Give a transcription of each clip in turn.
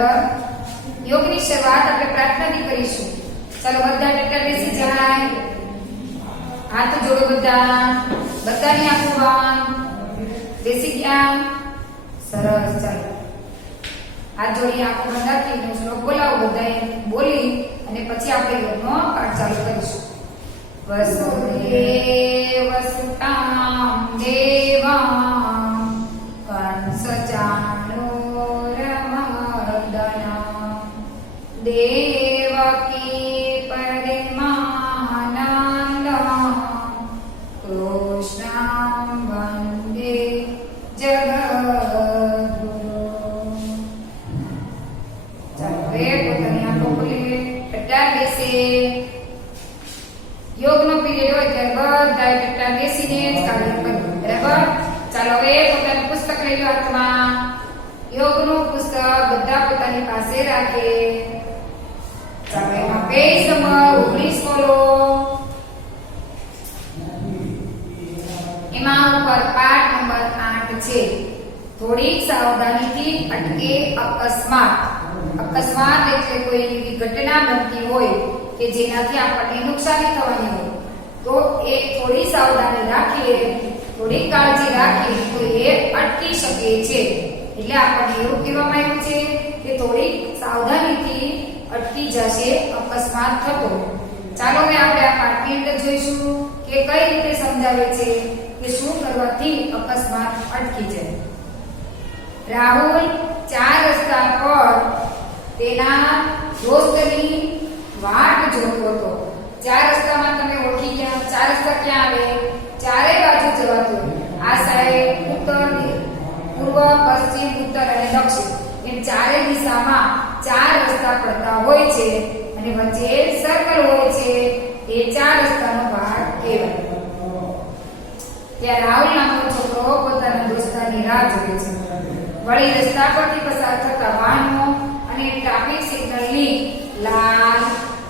બરાબર. યોગની શરૂઆત આપણે પ્રાર્થનાથી કરીશું. ચાલો બધા ટટ્ટા બેસી જાય. હાથ જોડો બધા. બધાની આંખો બંધ. બેસી ગયા? સરસ. ચાલો હાથ જોડી આંખો બંધ રાખીને શ્લોક બોલાવો બધાએ. બોલી અને પછી આપણે યોગનો પાઠ ચાલુ કરીશું. વસુદેવ સુતાં દેવાં કંસચાણૂરમર્દનાં દેવકી પરમાનંદાં કૃષ્ણં વંદે જગદ્ગુરૂ. ચાલો હવે પોતાની આંખો ખોલી ટટ્ટા બેસે. યોગનો પીરિયડ હોય ત્યારે બધા ટટ્ટા બેસીને જ કાર્ય કરવું. બરાબર. ચાલો હવે પોતાનું પુસ્તક લઈ લો હાથમાં. યોગનું પુસ્તક બધા પોતાની પાસે રાખે. ચાલો એમાં પેજ નંબર 19 ખોલો. એમાં ઉપર પાઠ નંબર 8 છે. થોડીક સાવધાનીથી અટકે અકસ્માત. અકસ્માત એટલે કોઈ એવી ઘટના બનતી હોય કે જેનાથી આપણને નુકસાની થવાની હોય તો એ થોડી સાવધાની રાખીએ, થોડી કાળજી રાખીએ તો એ અટકી શકે છે. એટલે આપણને એવું કહેવામાં આવ્યું છે કે થોડી સાવધાનીથી અટકી જશે અકસ્માત થતો. ચાલો હવે આપણે આ પાઠની અંદર જોઈશું કે કઈ રીતે સમજાવે છે કે શું કરવાથી અકસ્માત અટકી જાય. રાહુલ 4 રસ્તા પર તેના દોસ્તની વાટ જોતો હતો. 4 રસ્તામાં તમે ઓળખી ગયા. 4 રસ્તા ક્યાં આવે? ચારે બાજુ જવાતું. આ સાઈડ ઉત્તર, પૂર્વ, પશ્ચિમ, ઉત્તર અને દક્ષિણ એમ ચારે દિશામાં 4 રસ્તા પડતા હોય છે અને વચ્ચે સર્કલ હોય છે. એ 4 રસ્તાનો ભાગ કહેવાય. ત્યાં રાહુલ નામનો છોકરો પોતાના દોસ્તારની રાહ જુએ છે. વળી રસ્તા પરથી પસાર થતા વાહનો અને ટ્રાફિક સિગ્નલની લાલ,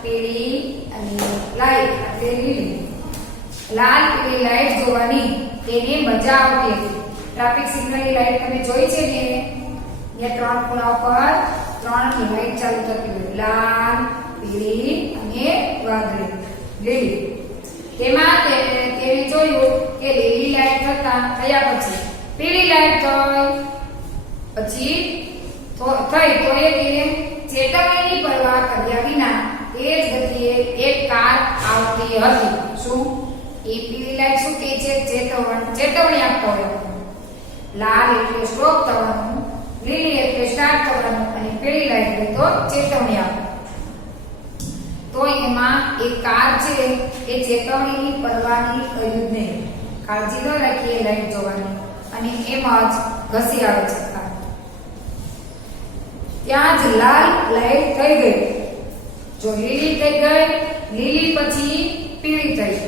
પીળી અને લાઈટ એટલે લીલી, લાલ પીળી લાઈટ જોવાની તેને મજા આવતી હતી. ટ્રાફિક સિગ્નલની લાઈટ તમે જોઈ છે ને, ત્યાં 3 ખૂણા પર 3 લાઈટ ચાલુ થતી હોય. લાલ, પીળી અને વાદળી, લીલી. તેમાં તેને જોયું કે લીલી લાઈટ થયા પછી પીળી લાઈટ થઈ, પછી તો એ ચેતવણીની પરવા કર્યા વિના તેજ ગતિએ એક કાર આવતી હતી. શું? એ પીળી લાઈટ શું કહે છે? ચેતવણી આપતો હોય. લાલ એટલે સ્ટોપ થવાનું, લીલી એટલે સ્ટાર્ટ થવાનું અને પીળી લાઈટ એટલે તો ચેતવણી આપો. તો એમાં એક કાર છે એ ચેતવણીની પરવાની કર્યું જ નહીં. કાળજી ન રાખીએ લાઈટ જોવાની અને એમ જ ઘસી આવે છે કાર. ત્યાં જ લાલ લાઈટ થઈ ગઈ. જો લીલી થઈ ગઈ, લીલી પછી પીળી થઈ,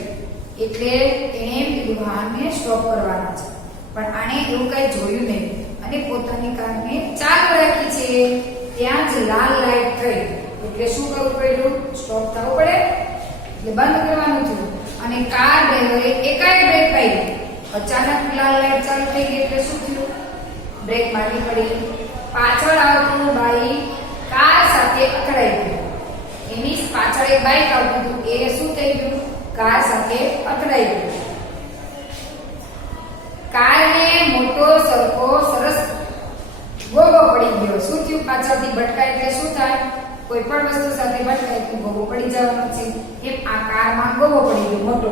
એટલે એને એમ કીધું વાહનને સ્ટોપ કરવાના છે. પણ આને એવું કઈ જોયું નહીં અને પોતાની કારને ચાલુ રાખી છે. ત્યાં જ લાલ લાઈટ થઈ એટલે શું કરવું પડ્યું? સ્ટોપ થવું પડે એટલે બંધ કરવાનું થયું. અને કાર ડ્રાઈવરે એકાએક બ્રેક મારી. અચાનક લાલ લાઈટ ચાલુ થઈ ગઈ એટલે શું થયું? બ્રેક મારવી પડી. પાછળ આવતું બાઈક કાર સાથે અથડાઈ ગયું. એની પાછળ એક બાઈક આવતું હતું, એ શું થઈ ગયું? કાર સાથે અથડાઈ ગયું. કારને મોટો સરખો સરસ ગોગો પડી ગયો. શું થયું? પાછળથી ભટકાય એટલે શું થાય? કોઈ પણ વસ્તુ સાથે ભટકાય તો ગોગો પડી જવાનો છે. એમ આ કારમાં ગોગો પડી ગયો મોટો.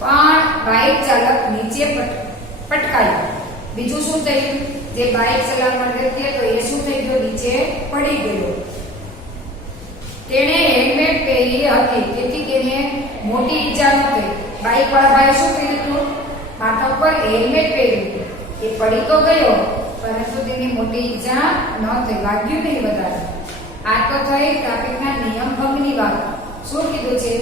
પણ બાઈક ચાલક નીચે પટકાયો. બીજું શું થયું? જે બાઈક ચલાવવાનો વ્યક્તિ હતો એ શું થઈ ગયો? નીચે પડી ગયો. તેણે હેલ્મેટ પહેરી હતી તેથી તેને મોટી ઈજા ન થઈ. બાઈક વાળા ભાઈ શું કર્યું હતું? માથા પર હેલ્મેટ પહેર્યું. એ પડી તો ગયો પરંતુ તેને મોટી ઈજા ન થઈ, વાગ્યું નહીં વધારે. આ તો થઈ ટ્રાફિકના નિયમ ભંગની વાત. શું કીધું છે?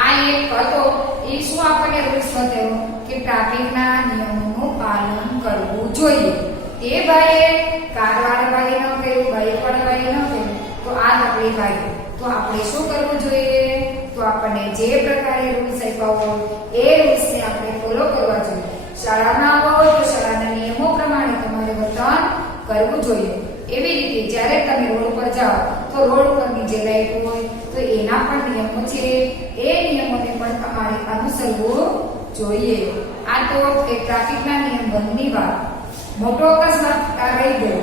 આ એક હતો એ શું આપણને રૂલ્સ બતાવ્યો કે ટ્રાફિકના નિયમોનું પાલન કરવું જોઈએ. તે ભાઈએ કારવાળા ભાઈએ ન કર્યું, બાઈકવાળા ભાઈએ ન કર્યું તો આ તકલીફ આવી. તો આપણે શું કરવું જોઈએ? તો આપણને જે પ્રકારે રૂલ્સ આપ્યા હોય એ રૂલ્સને આપણે ફોલો કરવા જોઈએ. શાળામાં આવો તો શાળાના નિયમો પ્રમાણે તમારે વર્તન કરવું જોઈએ. એવી રીતે જ્યારે તમે રોડ પર જાઓ તો રોડ પરની જે લાઈટ હોય તો એના પણ નિયમો છે, એ નિયમોને પણ તમારે અનુસરવું જોઈએ. આ તો એક ટ્રાફિકના નિયમ ભંગની વાત. મોટો અકસ્માત રહી ગયો,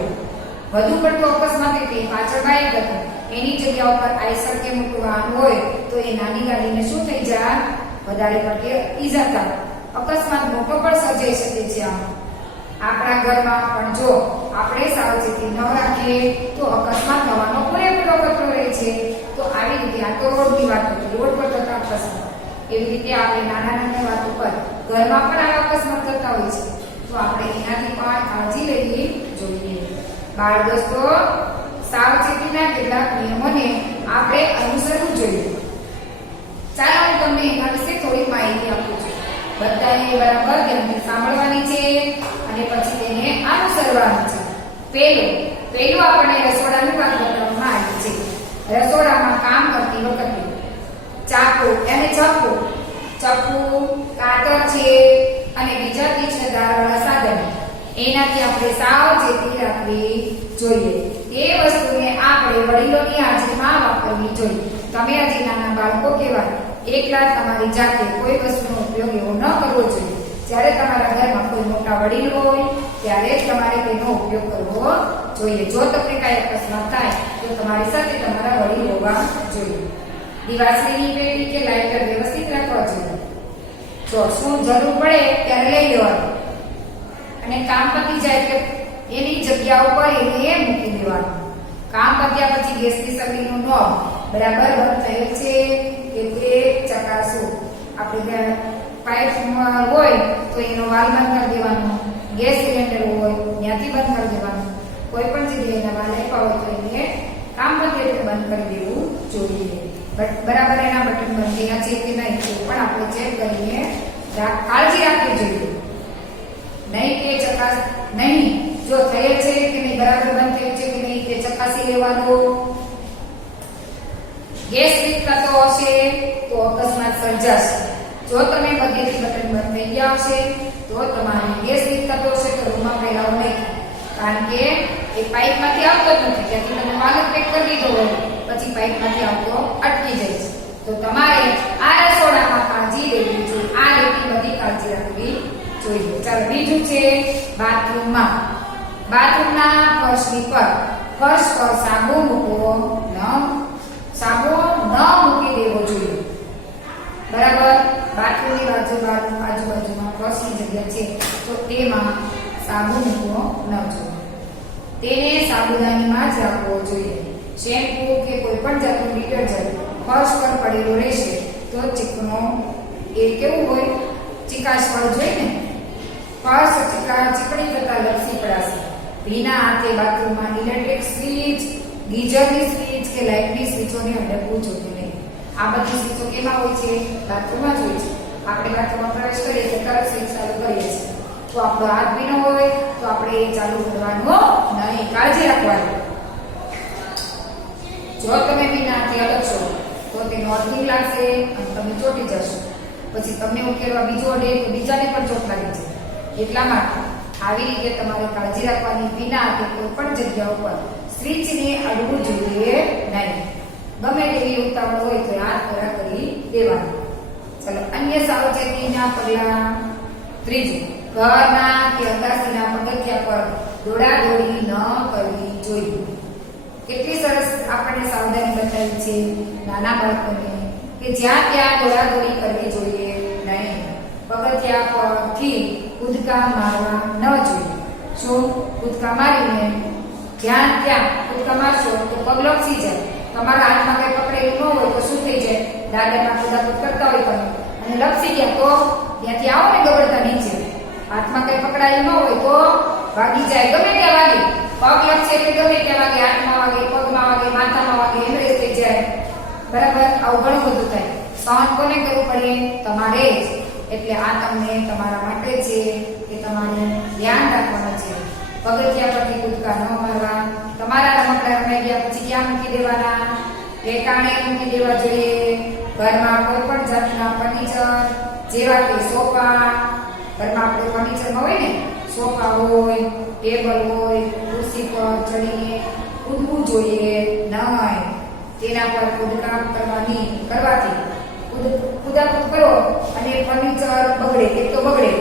વધુ પડતો અકસ્માત એટલે પાછળ બાઇક હતું, એની જગ્યા ઉપર આઈસર કે મોટું વાહન હોય તો એ નાની ગાડીને શું થઈ જાય, વધારે પડતી ઈજા થાય. અકસ્માત મોટો પણ સર્જાઈ શકે છે. આપણા ઘરમાં પણ જો આપણે સાવચેતી ન રાખીએ તો અકસ્માત થવાનો પૂરેપૂરો ખતરો રહે છે. તો આવી રીતે આ તો રોડની વાત હતી, રોડ પર થતા અકસ્માત. એવી રીતે આપણે નાના નાના વાતો પર ઘરમાં પણ આવા અકસ્માત થતા હોય છે, તો આપણે એનાથી પણ કાળજી લેવી જોઈએ. બાળ દોસ્તો, સાવચેતીના કેટલાક નિયમોને આપણે અનુસરવું જોઈએ. ચાલો હું તમને એના વિશે થોડી માહિતી આપું છું. બધાને બરાબર ધ્યાનથી સાંભળવાની છે અને પછી તેને અનુસરવાનું છે. પહેલું આપણને રસોડાની વાત કરવામાં આવી છે. રસોડામાં કામ કરતી વખતે ચાકુ અને ચપ્પુ, કાતર છે અને બીજા તીક્ષ્ણધારવાળા સાધન એનાથી આપણે સાવચેતી રાખવી જોઈએ. તે વસ્તુને આપણે વડીલોની હાજરીમાં વાપરવી જોઈએ. તમે હજી નાના બાળકો કહેવાય, એકલા તમારી જાતે કોઈ વસ્તુનો ઉપયોગ એવો ન કરવો જોઈએ. જ્યારે તમારા ઘરમાં કોઈ મોટા વડીલ હોય ત્યારે જ તમારે તેનો ઉપયોગ કરવો જોઈએ. જો તમને કાંઈ અકસ્માત થાય તો તમારી સાથે તમારા વડીલ હોવા જોઈએ. દિવાસળીની પેટી કે લાઇટર વ્યવસ્થિત રાખવા જોઈએ. જો શું જરૂર પડે ત્યારે લઈ લેવાનું અને કામ પતી જાય કે એની જગ્યા ઉપર એને મૂકી દેવાનું. કામ પત્યા પછી ગેસની સગડીનું નોબ બરાબર બંધ થયેલ છે કે તે ચકાસો. આપણે પાઇપ હોય તો એનો વાલ બંધ કરી દેવાનો. ગેસ સિલિન્ડર હોય ત્યાંથી બંધ કરી દેવાનું. કોઈ પણ જગ્યાએ એના વાલ આપ્યા હોય તો એને કામ પતે એટલે બંધ કરી દેવું જોઈએ. બરાબર એના બટન બંધ થયા છે કે નહીં તે પણ આપણે ચેક કરીને કાળજી રાખવી જોઈએ. નહીં જો થયેલ છે કે નહીં, બરાબર બંધ થયું છે કે નહીં તે ચકાસી લેવાનું. ગેસ લીક થતો હશે તો અકસ્માત સર્જાશે. જો તમે બધેથી બટન બંધ થઈ ગયા હશે તો તમારે ગેસ લીક થતો હશે તો રૂમમાં ફેલાવો નહીં, કારણ કે એ પાઇપમાંથી આવતો જ નથી. ત્યાંથી તમે વાલ પેક કરી દીધો હોય પછી પાઇપમાંથી આવતો અટકી જાય છે. તો તમારે આ રસોડામાં કાળજી લેવી જોઈએ. આ રીતે બધી કાળજી રાખવી જોઈએ. ચાલો બીજું છે બાથરૂમના ફર્શ પર સાબુ ન મૂકી દેવો જોઈએ. બરાબર. બાથરૂમની આજુબાજુમાં ફર્શની જગ્યા છે તો તેમાં સાબુ મૂકવો ન જોઈએ. તેને સાબુદાનીમાં જ રાખવો જોઈએ. શેમ્પૂ કે કોઈ પણ જાતનું ડિટર્જન્ટ ફર્શ પર પડેલું રહેશે તો ચીકણો એ કેવું હોય, ચીકાશ વાળું જોઈએ ને. ફર્શ ચીકણી થતા લપસી પડાશે. ભીના હાથે બાથરૂમમાં ઇલેક્ટ્રિક સ્વિચ, ગીઝરની સ્વિચ કે લાઇટની સ્વિચોને અડકવું જોઈએ નહીં. આ બધી સ્વિચો કેમાં હોય છે? બાથરૂમમાં જ હોય છે. આપણે બાથરૂમમાં પ્રવેશ કરીએ તો તરત સ્વિચ ચાલુ કરીએ છીએ. તો આપણો હાથ ભીનો હોય તો આપણે એ ચાલુ કરવાનું નહીં, કાળજી રાખવાની. જો તમે ભીના હાથે અડકશો તો તેનો અર્થિંગ લાગશે અને તમે ચોટી જશો. પછી તમને ઉકેલવા બીજો અડે તો બીજાને પણ ચોટ લાગી જાય. એટલા માટે આવી રીતે તમારે કાળજી રાખવાની. ભીના હાથે કોઈ પણ જગ્યા ઉપર સ્વિચને અડવું જોઈએ નહીં. ગમે તેવી ઉતાવળ હોય તો હાથ ખરા કરી દેવાનું. ચલો અન્ય સાવચેતીના પગલાં. ત્રીજું, ઘરના કે અગાસીના પગથિયા પર દોડાદોડી ન કરવી જોઈએ. કેટલી સરસ આપણને સાવધાની બતાવી છે નાના બાળકોને કે જ્યાં ત્યાં દોડાદોડી કરવી જોઈએ નહીં. પગથિયા પરથી કૂદકા મારવા ન જોઈએ. શું? કૂદકા મારીને જ્યાં ત્યાં કૂદકા મારશો તો પગ લપસી જાય. તમારા હાથમાં કઈ પકડેલું ન હોય તો શું થઈ જાય? દાદરમાં કુદાકુદ કરતા હોય તમે અને લપસી ગયા તો ત્યાંથી આવો ને ગબડતા નીચે. હાથમાં કઈ પકડાયેલું ન હોય તો વાગી જાય, ગમે ત્યાં વાગે. પગ લપસે એટલે ગમે ત્યાં વાગે, હાથમાં વાગે, પગમાં વાગે, માથામાં વાગે, હેમરેજ થઈ જાય. બરાબર. આવું ઘણું બધું થાય. સહન કોને કરવું પડે? તમારે જ. એટલે આ તમને તમારા માટે છે કે તમારે ધ્યાન રાખવાનું છે. પગથિયા પરથી કૂદકા ન મારવા. તમારા રમકડા રમાઈ ગયા પછી ક્યાં મૂકી દેવાના? ઠેકાણે મૂકી દેવા જોઈએ. ઘરમાં કોઈ પણ જાતના ફર્નિચર જેવા કે સોફા, ઘરમાં આપણે ફર્નિચરમાં હોય ને સોફા હોય, ટેબલ હોય, ખુરશી પર ચડીને કૂદવું જોઈએ નહીં. તેના પર કૂદકામ કરવાથી કૂદાકૂદ કરો અને ફર્નિચર બગડે, એક તો બગડે,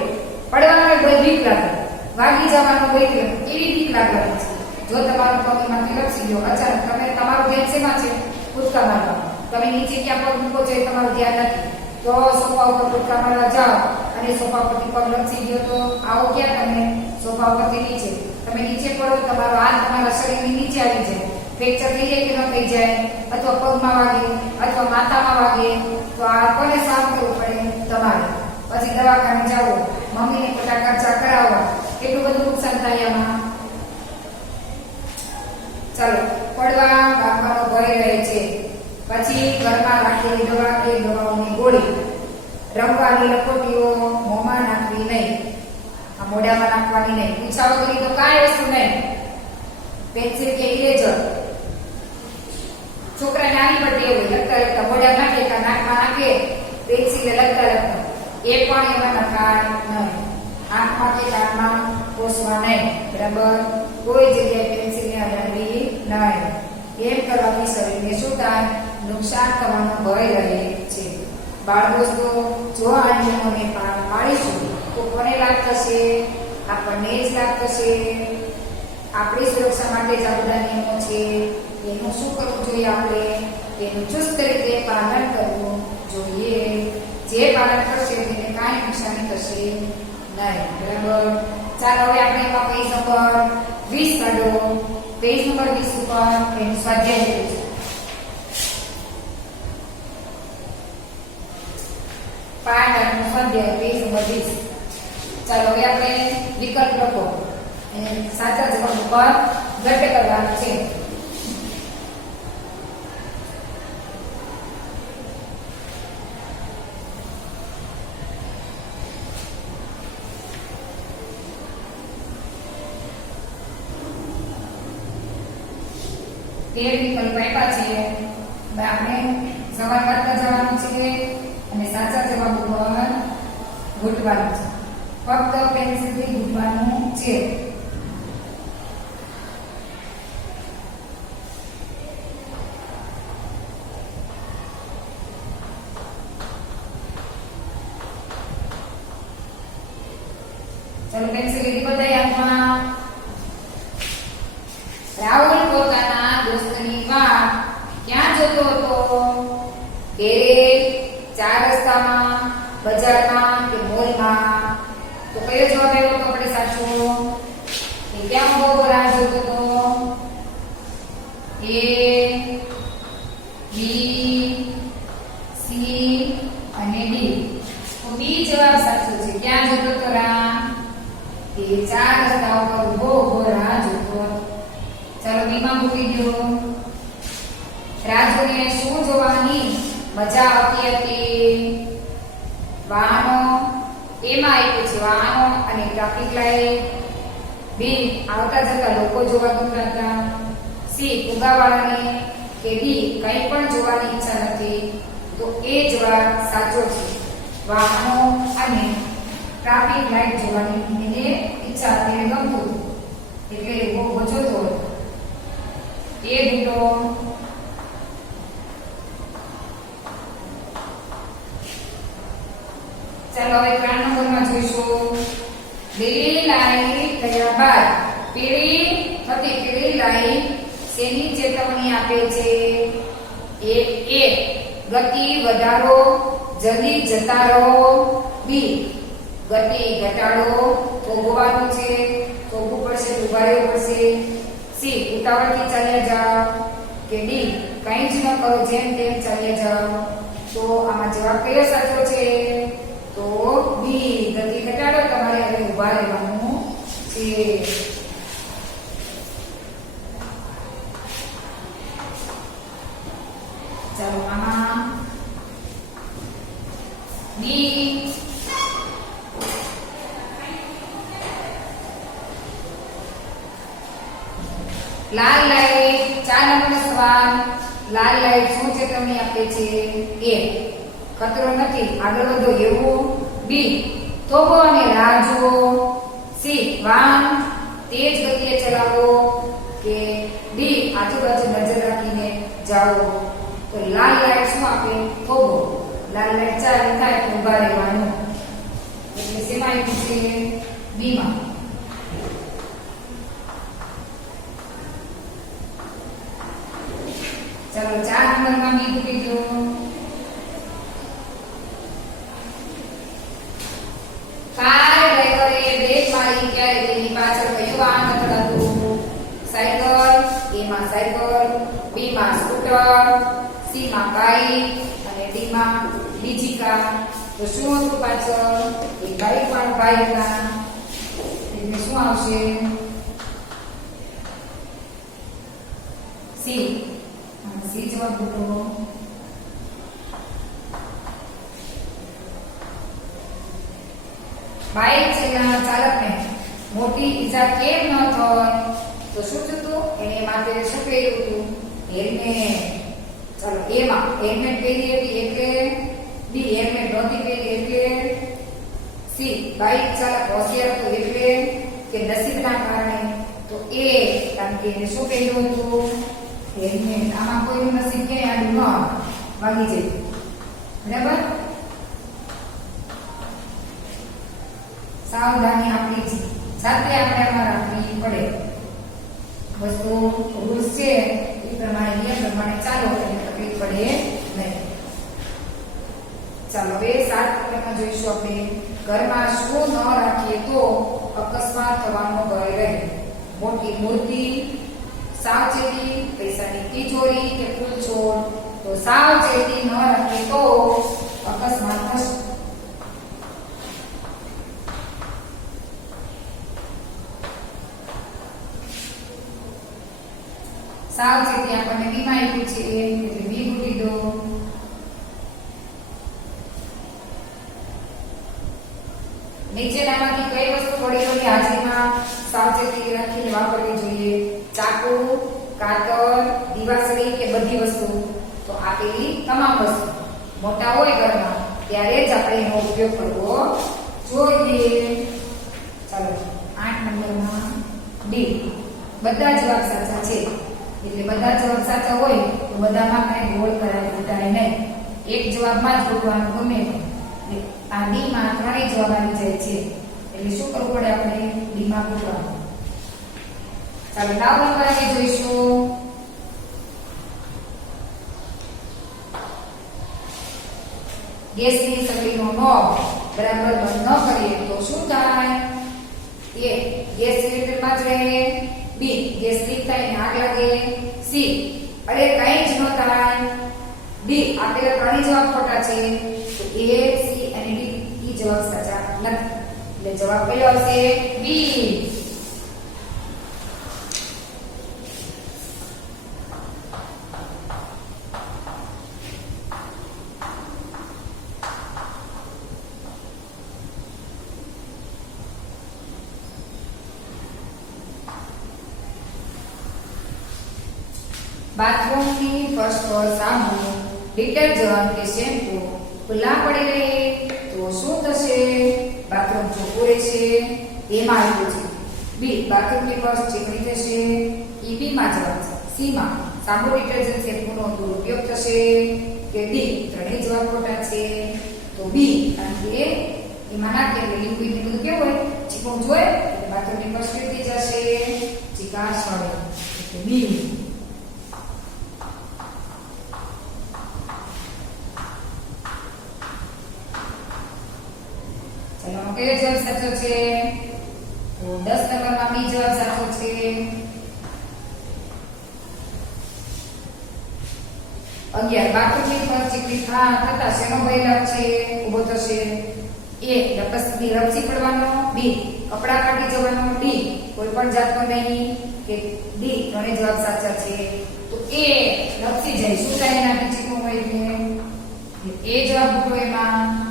પડવાનો બીક લાગે, વાગી જવાનો એવી બીક લાગવાની છે. જો તમારો પગ એમાંથી લપસી ગયો અચાનક, તમે તમારું ધ્યાન શેમાં છે? કૂદકા મારવા. તમે નીચે ક્યાં પગ મૂકો છો એ તમારું ધ્યાન નથી, તો સોફા ઉપર કૂદકા મારવા જાઓ અને સોફા પરથી પગ લપસી ગયો તો આવો ક્યાં? તમે સોફા ઉપરથી નીચે, તમે નીચે પડો, તમારો હાથ તમારા શરીરની નીચે આવી જાય, ફ્રેક્ચર થઈ જાય કે ન થઈ જાય, અથવા પગમાં વાગે અથવા માથામાં વાગે, તો આ કોને સાફ કરવું પડે? તમારે. પછી દવાખાને જાઓ, મમ્મીને બધા ખર્ચા કરાવવા, કેટલું બધું નુકસાન થાય આમાં. ચાલો, પડવા વાગવાનો ભય રહે છે. પછી ઘરમાં રાખેલી દવા કે દવાઓની ગોળી, રમવાની લખોટીઓ મોંમાં નાખવી નહીં, આ મોઢામાં નાખવાની નહીં, પૂછા વગરની તો કાંઈ વસ્તુ નહીં. પેન્સિલ કે ઇરેઝર, છોકરા નાની બર્થડે હોય, લખતા મોઢા નાખે કે નાકમાં નાખે, પેન્સિલ લખતા એ પણ એમાં નખાય નહીં. આંખમાં કે કાનમાં પોસવા નહીં, બરાબર? કોઈ જગ્યાએ પેન્સિલને અડાડવી નહીં. એમ કરવાથી શરીરને શું થાય? નુકસાન થવાનો ભય રહે છે. બાળ દોસ્તો, જો આ નિયમોને પાળીશું તો કોને લાભ થશે? આપણને જ લાભ થશે. આપણી સુરક્ષા માટે જ આ બધા નિયમો છે. એનું શું કરવું જોઈએ? આપણે તેનું ચુસ્ત રીતે પાલન કરવું જોઈએ. જે પાલન કરશે તેને કાંઈ નુકસાની થશે નહીં, બરાબર? ચાલો, હવે આપણે એમાં પેજ નંબર 20 કાઢો. પેજ નંબર 20 ઉપર એનું સ્વાધ્યાય છે. પાઠ 8 સ્વાધ્યાય, પેજ નંબર 20. ચાલો, હવે આપણે વિકલ્પ લખો અને સાચા જવાબ ઉપર ઘટ કરવાનું છે. તે વિકલ્પ આપ્યા છે, આપણે સવાલ કરતા જવાનું છે અને સાચા જવાબ ઉપર ઘૂંટવાનું છે. ફક્ત પેન્સિલથી ઘૂંટવાનું છે. ચલો, પેન્સિલ લીધી બધાય હાથમાં. રાહુલ પોતાના દોસ્તની વાત ક્યાં જતો હતો? ઘેરે, ચાર રસ્તામાં, બજારમાં કે મોલમાં? તો કયો જવાબ આવ્યો તો આપણે સાચો? એ ક્યાં ઉભો રાહ જોતો હતો? A, B, C અને D. તો B જવાબ સાચો છે. ક્યાં જતો હતો રાહ? એ ચાર રસ્તા ઉપર ઉભો રાહ જોતો હતો. ચાલો, બીમાં મૂકી દો. રાજુને શું જોવાની મજા આવતી હતી? વાહનો, એમાં આપ્યું છે વાહનો અને ટ્રાફિક લાઈટ. બી, આવતા જતા લોકો જોવા ગમતા હતા. સી, ફુગાવાળાને કે ડી, કંઈ પણ જોવાની ઈચ્છા નથી. તો એ જવાબ સાચો છે. વાહનો અને ટ્રાફિક લાઈટ જોવાની એને ઈચ્છા હતી, એને ગમતું એટલે એવો જોતો હતો. એ બીટો. ચાલો, હવે 3 નંબરમાં જોઈશું. લીલી લાઈટ ગયા બાદ પીળી થતી પીળી લાઈટ શેની ચેતવણી આપે છે? એ ગતિ વધારો, જલ્દી જતા રહો. બી, ગતિ ઘટાડો, થોભવાનું છે, થોભવું પડશે, ઉભા રહેવું પડશે. સી, ઉતાવળથી ચાલ્યા જાઓ. કે ડી, કંઈ જ ન કરો, જેમ તેમ ચાલ્યા જાઓ. તો આમાં જવાબ કયો સાચો છે? તો બી, ગતિ ઘટાડો, તમારે હવે ઉભા રહેવાનું છે. ચાલો, આમાં બી, લાલ લાઈટ. 4 નંબરનો સવાલ. લાલ લાઈટ શું ચેતવણી આપે છે? એ, ખતરો નથી, આગળ વધો એવું. બી, થોભો અને રાહ જુઓ. સી વાહન તેજ ગતિએ ચલાવો કે ડી આજુબાજુ નજર રાખીને જાઓ. તો લાલ લાઈટ શું આપે? થોભો. લાલ લાઈટ ચાલુ થાય તો ઊભા રહેવાનું. એટલે શેમાં આપ્યું છે? બી માં. ચાલો 4 નંબરમાં બી પૂછી દો. કાર ડ્રાઈવરે બ્રેક મારી ત્યારે તેની પાછળ કયું વાહન અથડાતું? સાયકલ. એ માં સાયકલ, બી માં સ્કૂટર, સી માં બાઈક અને ડી માં બીજી કાર. તો શું હતું પાછળ? એ બાઈક પણ બાઈકના. એટલે શું આવશે? સી. સી જવાબ બોલો. બાઈક ચાલકને મોટી ઈજા કેમ ન થઈ? તો શું થતું? એને માથે શું પહેર્યું હતું? હેલ્મેટ. ચાલો એમાં હેલ્મેટ પહેરી હતી એટલે બી હેલ્મેટ નહોતી પહેરી એટલે સી બાઈક ચાલક હોશિયાર હતો એટલે કે નસીબના કારણે. તો એ કારણ કે એને શું પહેર્યું હતું? હેલ્મેટ. આમાં કોઈનું નસીબ ક્યાંય આડું ન વાગી જાય. બરાબર? સાવધાની આપણી જાતે આપણે આમાં રાખવી પડે. વસ્તુ રૂલ્સ છે એ પ્રમાણે નિયમ પ્રમાણે ચાલો એટલે તકલીફ પડે નહીં. ચાલો હવે 7 નંબરમાં જોઈશું આપણે. ઘરમાં શું ન રાખીએ તો અકસ્માત થવાનો ભય રહે? મોટી મૂર્તિ, સાવચેતી, પૈસાની તિજોરી કે ફૂલ છોડ? તો સાવચેતી ન રાખીએ તો અકસ્માત થશે. સાવચેતી આપણને બીમાં આપ્યું છે એટલે બી મૂકી દો. નીચેનામાંથી કઈ વસ્તુ વડીલોની હાજરીમાં સાવચેતી રાખીને વાપરવી જોઈએ? ચાકુ, કાતર, દીવાસળી કે બધી વસ્તુ? તો આપેલી તમામ વસ્તુ. મોટા હોય ઘરમાં ત્યારે જ આપણે એનો ઉપયોગ કરવો જોઈએ. ચાલો 8 નંબરમાં ડી. બધા જવાબ સાચા છે. એટલે બધા જવાબ સાચા હોય તો બધામાં કઈ ગોળ કરાવી શકાય નહીં. એક જવાબમાં જ ગોળવાનું ગમે. આ ડી માં ત્રણેય જવાબ આવી જાય છે એટલે શું કરવું પડે? આપણે ડી માં ગોળવાનું. ચાલો 9 નંબર આપણે જોઈશું. ગેસની સગડીનો નોબ બરાબર બંધ ન કરીએ તો શું થાય? એ ગેસ સિલિન્ડરમાં જ રહે. બી ગેસ લીક થાય ને આગ લાગે. સી અરે કઈ જ ન થાય. ડી આપેલા ત્રણેય જવાબ ખોટા છે. તો એ, સી અને ડી ઈ જવાબ સાચા નથી. એટલે જવાબ કયો આવશે? બી. બાથરૂમની ફર્શ પર સાબુ, ડિટર્જન્ટ કે શેમ્પુ ખુલ્લા પડી રહે તો શું થશે? બાથરૂમ ચોખ્ખું રહેશે. એમાં આવ્યું છે. બી બાથરૂમની ફર્શ ચીકણી થશે. ઈ બી માં જવાબ છે. સી માં સાબુ, ડિટર્જન્ટ, શેમ્પૂનો દુરુપયોગ થશે. કે ડી ત્રણેય જવાબ ખોટા છે. તો બી કારણ કે એમાં નાખે એટલે લિક્વિડ ને બધું કેવું હોય? ચીકણું જોઈએ એટલે બાથરૂમની ફર્શ થઈ જશે, ચીકાશ મળે. એટલે બી. કયો જવાબ સાચો છે? તો 10 નંબરમાં બી જવાબ સાચો છે. 11 બાથરૂમની ફર્શ ચીકણી થતા શેનો ભય લાગશે? ઊભો થશે. એ લપસતી રપસી પડવાનો. બી કપડા કાઢી જવાનો. ડી કોઈ પણ જાતનો નહીં કે ડી ત્રણેય જવાબ સાચા છે. તો એ લપસી જાય. શું થાય એનાથી ચીકણું હોય એટલે એ જવાબ ખોટો એમાં.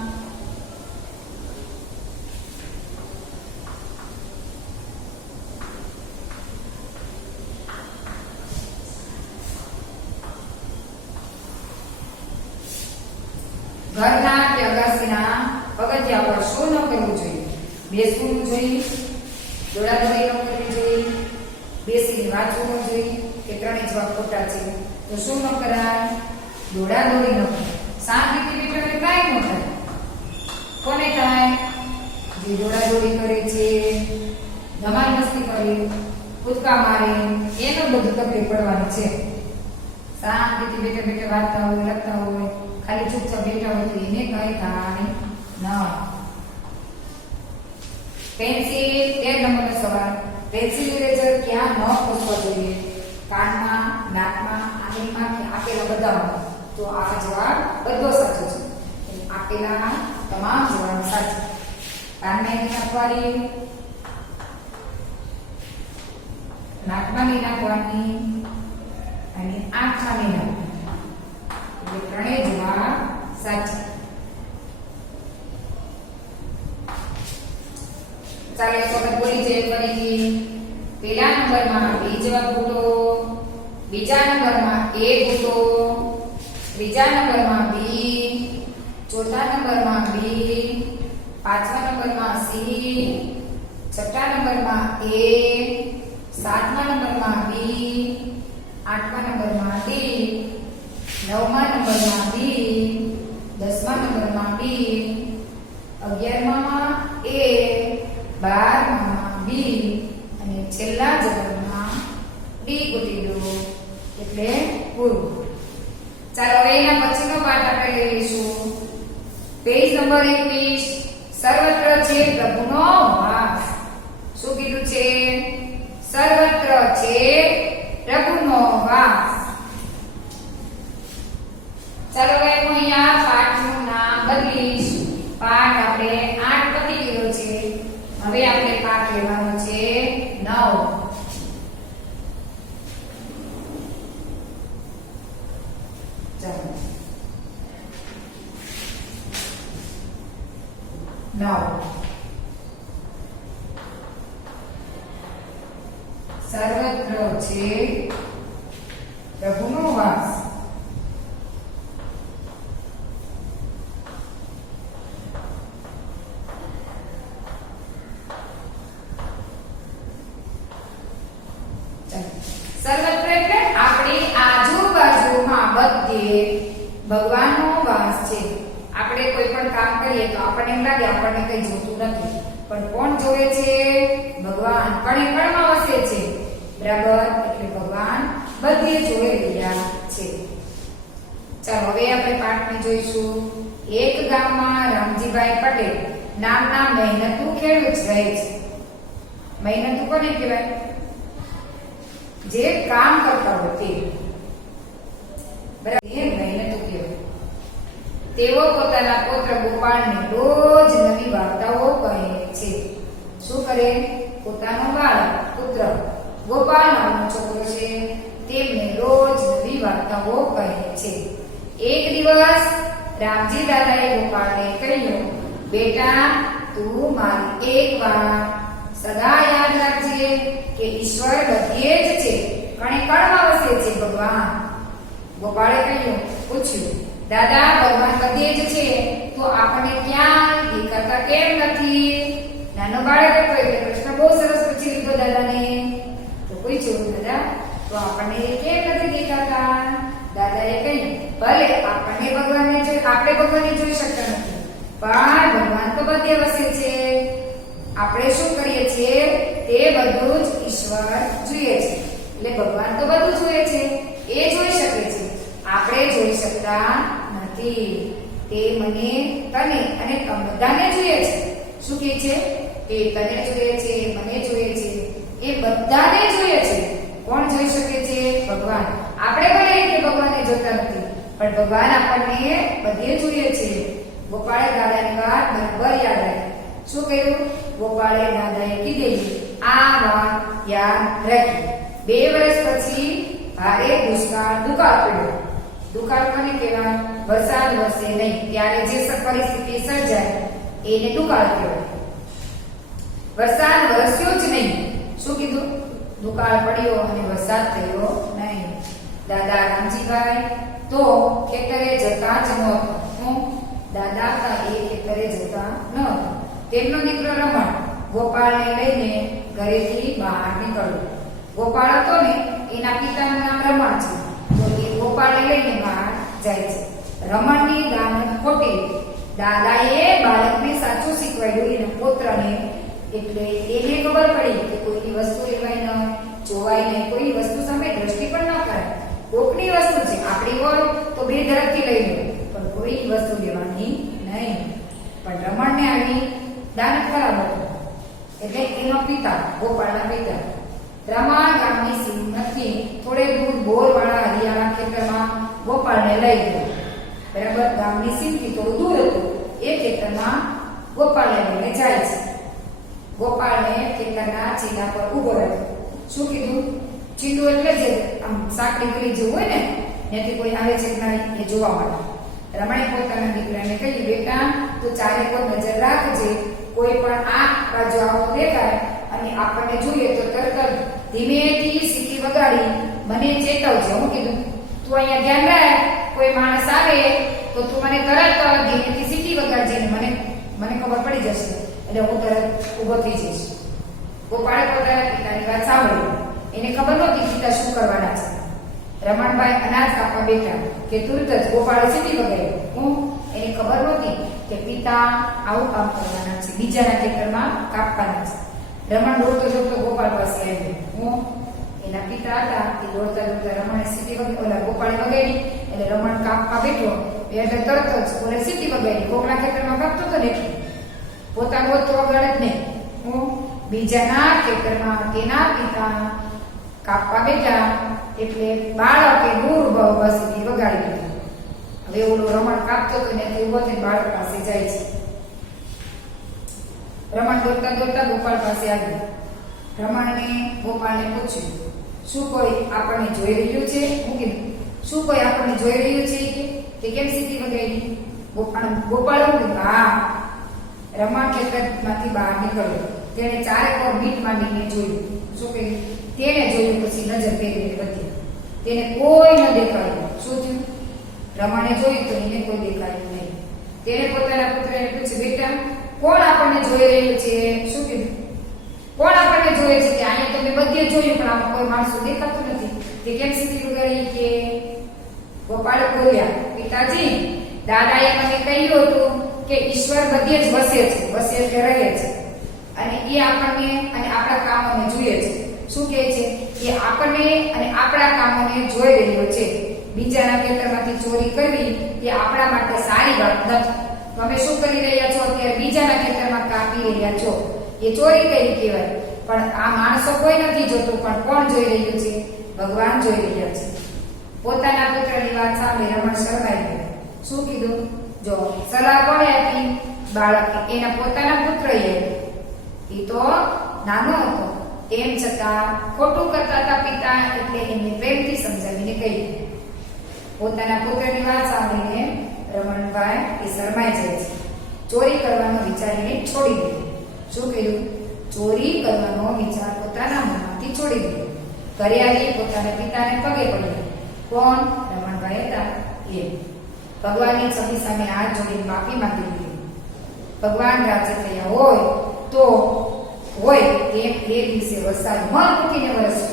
ઘરના કે અગાસીના પગથિયા પર શું ન કરવું જોઈએ? બેસવું જોઈએ, દોડાદોડી ન કરવી જોઈએ, બેસીને વાંચવું ન જોઈએ કે ત્રણેય જવાબ ખોટા છે. તો શું ન કરાય? દોડાદોડી ન કરાય. શાંતિથી બેઠા કાંઈ ન થાય. કોને થાય? જે દોડાદોડી કરે છે, ધમાલ મસ્તી કરે, કૂદકા મારે, એનો બધું તકલીફ પડવાની છે. શાંતિથી બેઠા બેઠા વાંચતા હોય, લખતા હોય, ખાલી ચૂપચાપ બેઠા હોય તો એને કઈ થાય ન. પેન્સિલ 13 નંબરનો સવાલ. પેન્સિલ ઇરેઝર ક્યાં ન ખોસવા જોઈએ? કાનમાં, નાકમાં, આંગળીમાં કે આપેલા બધામાં? તો આ જવાબ બધો સાચો છે. આપેલા તમામ જવાબ સાચા. કાનમાં નહીં નાખવાની, નાકમાં નહીં નાખવાની અને આંખમાં નહીં નાખવાની. એટલે ત્રણેય જવાબ સાચા. ચાલો એક વખત બોલી જઈએ ફરીથી. પહેલા નંબરમાં B જવાબ ખોટો, બીજા નંબરમાં A ખોટો, ત્રીજા નંબરમાં B, ચોથા નંબરમાં B, પાંચમા નંબરમાં C, છઠ્ઠા નંબરમાં A, સાતમા નંબરમાં B, આઠમા નંબરમાં D, નવમા નંબરમાં B, દસમા નંબરમાં B, 11માં A, 12માં B અને છેલ્લા જવાબમાં D ગોતી દો એટલે પૂરું. ચાલો હવે એના પછીનો પાઠ આપણે લઈ લઈશું. Page number 21. સર્વત્ર છે પ્રભુનો વાસ. શું કીધું છે? સર્વત્ર છે પ્રભુનો વાસ. ચાલો હવે હું અહીંયા પાઠનું નામ બદલીશ. પાઠ આપણે 8 પતી ગયો છે. હવે આપણે પાઠ લેવાનો છે 9. ચાલો 9. સર્વત્ર છે પ્રભુનો વાસ. સર્વત્ર એટલે આપણી આજુબાજુમાં બધે ભગવાનનો વાસ છે. આપણે કોઈ પણ કામ કરીએ તો આપણને એમ લાગે આપણને કંઈ જોતું નથી, પણ કોણ જોવે છે? ભગવાન કણે કણમાં વસે છે. બરાબર? એટલે ભગવાન બધે જોઈ રહ્યા છે. ચાલો હવે આપણે પાઠને જોઈશું. એક ગામમાં રામજીભાઈ પટેલ નામના મહેનતુ ખેડૂત રહે છે. મહેનતુ કોને કહેવાય? જે કામ કરતા હોય તે. બરાબર? એ મહેનતુ કહેવાય. તેઓ પોતાના પુત્ર ગોપાળને રોજ નવી વાર્તાઓ કહે છે. શું કરે? પોતાનો બાળક પુત્ર ગોપાલ નામનો છોકરો છે, તેમને રોજ નવી વાર્તાઓ કહે છે. એક દિવસ રામજી દાદાએ ગોપાળને કહ્યું, બેટા તું મારી એક વાત સદા યાદ રાખજે કે ઈશ્વર બધે જ છે, કણે કણમાં વસે છે ભગવાન. ગોપાળે પૂછ્યું, દાદા ભગવાન બધે જ છે તો આપણને ક્યાં દેખાતા કેમ નથી? નાનો બાળક હતો એટલે પ્રશ્ન બહુ સરસ પૂછી લીધો દાદાને. તો પૂછ્યું, દાદા તો આપણને કેમ નથી દેખાતા? દાદાએ કહ્યું, ભલે આપણે ભગવાનને જોઈ શકતા નથી, પણ ભગવાન તો બધે વસે છે. આપણે શું કરીએ છીએ તે બધું જ ઈશ્વર જોઈએ છે. એટલે ભગવાન તો બધું જોઈએ છે, એ જોઈ શકે છે, આપણે જોઈ શકતા નથી. તે મને, તને અને બધાને જોઈએ છે. શું કહે છે? તે તને જોઈએ છે, મને જોઈએ છે, એ બધાને જોઈએ છે. કોણ જોઈ શકે છે? ભગવાન. આપણે ભલે કે ભગવાનને જોતા નથી, પણ ભગવાન આપણને બધે જોઈએ છે. ગોપાળે દાદાની વાત બરાબર યાદ રાખી. શું કહ્યું? ગોપાળે દાદાએ કીધેલી આ વાત યાદ રાખી. 2 વર્ષ પછી ભારે દુકાળ પડ્યો. દુકાળ કોને કહેવાય? વરસાદ વરસે નહીં ત્યારે જે પરિસ્થિતિ સર્જાય એને દુકાળ કહેવાય. વરસાદ વરસ્યો જ નહીં. શું કીધું? દુકાળ પડ્યો અને વરસાદ થયો નહીં. દાદા રામજીભાઈ તો ખેતરે જતા જ નહોતા. દાદા હતા એ ખેતરે જતા ન હતા. તેમનો દીકરો રમણ ગોપાળને લઈને ઘરેથી બહાર નીકળ્યો. ગોપાળ હતો ને એના પિતાનું નામ રમણ છે. તો એ ગોપાળને લઈને બહાર જાય છે. રમણની દાનત ખોટી. દાદાએ બાળકને સાચું શીખવાડ્યું એના પુત્રને. એટલે એને ખબર પડી કે કોઈની વસ્તુ લેવાય ન, જોવાય નહીં, કોઈ વસ્તુ સામે દ્રષ્ટિ પણ ન કરાય. કોકની વસ્તુ છે, આપણી હોય તો બે ઝડપથી લઈ લે, પણ કોઈ વસ્તુ લેવાની નહીં. પણ રમણને આવી દાનત ખરાબ હતો. એટલે એનો પિતા, ગોપાળના પિતા, રમણ ગામની સીમથી થોડે દૂર બોરવાળા હરિયાળા ખેતરમાં ગોપાળને લઈ ગયો. બરાબર, ગામની સીમથી થોડું દૂર હતું એ ખેતરમાં ગોપાળને લઈને જાય છે. ગોપાળને ખેતરના ચીલા પર ઊભો રાખ્યો. શું કીધું? ચીલું એટલે જે આમ સાંકડી કરી જેવું હોય ને, ત્યાંથી કોઈ આવે છે કે નહીં એ જોવા માટે. રમણે પોતાના દીકરાને કહ્યું, બેટા તું ચારે પર નજર રાખજે, કોઈ પણ આ બાજુ આવતો દેખાય અને આપણને જોઈએ તો તરત જ ધીમેથી સીટી વગાડી મને ચેતવજે. હું કીધું તું અહીંયા ધ્યાન રાખ, કોઈ માણસ આવે તો તું મને તરત ધીમેથી સીટી વગાડજે ને મને ખબર પડી જશે એટલે હું તરત ઊભો થઈ જઈશ. ગોપાળે પોતાના પિતાની વાત સાંભળી. એને ખબર નહોતી પિતા શું કરવાના છે. રમણભાઈ અનાજ કાપવા બેઠા કે તુરત જ ગોપાળે સીટી વગાડી. એને ખબર નહોતી કે પિતા આવું કામ કરવાના છે, બીજાના ખેતરમાં કાપવાના છે. રમણ દોડતો દોડતો ગોપાળ પાસે આવ્યો. એના પિતા હતા એ દોડતા દોડતા રમણે સીટી વગાડી, ગોપાળે વગાડી એટલે રમણ કાપવા બેઠો એટલે તરત જ ઓલે સીટી વગાડી. કોકના ખેતરમાં કાપતો હતો ને એટલે પોતાનું હોત તો વગાડે જ નહીં. બીજાના ખેતરમાં તેના પિતા કાપવા બેઠા એટલે બાળકે દૂર બસીને વગાડી દીધું. હવે ઓલો રમણ કાપતો હતો ને તે ઉભો થઈને બાળક પાસે જાય છે. રમણ દોડતા દોડતા ગોપાળ પાસે આવ્યો. રમણને ગોપાળને પૂછ્યું, શું કોઈ આપણને જોઈ રહ્યું છે? હું કીધું શું કોઈ આપણને જોઈ રહ્યું છે કે કેમ સીટી વગાડી? ગોપાળ હા. રમણ ખેતરમાંથી બહાર નીકળ્યો. તેણે ચારે કોર મીટ માંડીને જોયું. શું કહ્યું? તેને જોયું પછી નજર ફેરવીને બધી. તેને કોઈ ન દેખાયું. શું થયું? રમણે જોયું તો એને કોઈ દેખાયું નહીં. તેને પોતાના પુત્રને પૂછ્યું, બેટા કોણ આપણને જોઈ રહ્યું છે? શું કીધું? કોણ આપણને જોયે છે? કે અહીંયા તો મેં બધે જોયું પણ આમાં કોઈ માણસો દેખાતું નથી. તે કેમ સીટી વગાડી? કે ગોપાળ બોલ્યા, પિતાજી દાદાએ મને કહ્યું હતું કે ઈશ્વર બધે જ વસે છે, વસે એટલે રહે છે અને એ આપણને અને આપણા કામોને જોઈએ છે. શું કહે છે? એ આપણને અને આપણા કામોને જોઈ રહ્યો છે. બીજાના ખેતરમાંથી ચોરી કરવી એ આપણા માટે સારી વાત નથી. તમે શું કરી રહ્યા છો? અત્યારે બીજાના ખેતરમાં કાપી રહ્યા છો. એ ચોરી કરી કહેવાય. પણ આ માણસો કોઈ નથી જોતું, પણ કોણ જોઈ રહ્યું છે? ભગવાન જોઈ રહ્યા છે. પોતાના પુત્રની વાત સાંભળી રમણ શરમાઈ ગયો. શું કીધું? જો સલાહ કોણે આપી? બાળકે, એના પોતાના પુત્રએ. એ તો નાનો હતો, તેમ છતાં ખોટું કરતા હતા પિતા, એટલે એને પ્રેમથી સમજાવીને કહ્યું. પોતાના પુત્રની વાત સાંભળીને રમણભાઈ એ શરમાઈ જાય છે. ચોરી કરવાનો વિચારીને છોડી દીધું. શું કહ્યું? ચોરી કરવાનો વિચાર પોતાના મનમાંથી છોડી દીધો. ઘરે આવી પોતાના પિતાને પગે પડ્યા. કોણ? રમણભાઈ હતા એ. ભગવાનની છબી સામે હાથ જોડીને માફી માંગી લીધી. ભગવાન રાજી થયા હોય તો હોય તેમ એ દિવસે વરસાદ મન મૂકીને વરસે.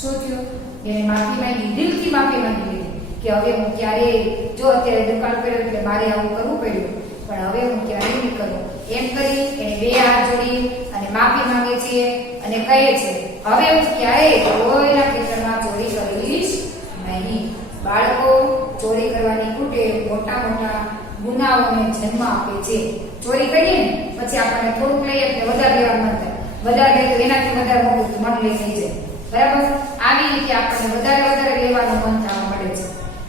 શું થયું? એને માફી માંગી, દિલથી માફી માંગી લીધી કે હવે હું ક્યારેય, જો અત્યારે દુકાળ પડ્યો એટલે મારે આવું કરવું પડ્યું, પણ હવે હું ક્યારેય નહીં કરું. એમ કરી એને બે હાથ જોડી અને માફી માંગે છે અને કહે છે, હવે હું ક્યારેય કોઈના ખેતરમાં ચોરી કરીશ નહીં. બાળકો ચોરી કરવાની ખૂટે મોટા મોટા ગુનાઓને જન્મ આપે છે. ચોરી કરીએ ને પછી આપણને થોડુંક લઈએ એટલે વધારે લેવા મન થાય, વધારે લઈએ તો એનાથી વધારે મોટું મન લઈ થઈ જાય. બરાબર? આવી રીતે આપણને વધારે વધારે લેવાનું મન થવા મળે છે.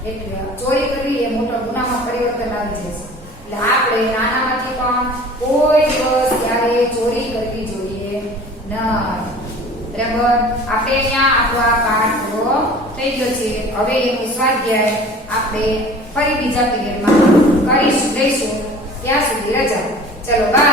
એટલે ચોરી કરવી એ મોટા ગુનામાં પરિવર્તન આવી જાય છે. એટલે આપણે નાનામાંથી પણ કોઈ દિવસ ક્યારે ચોરી કરવી જોઈએ નહીં. બરાબર? આપણે અહીંયા આપણો આ પાઠ પૂરો થઈ ગયો છે. હવે એનું સ્વાધ્યાય આપણે ફરી બીજા પીરિયડમાં કરીશું, લઈશું. ત્યાં સુધી રજા. ચલો બાય.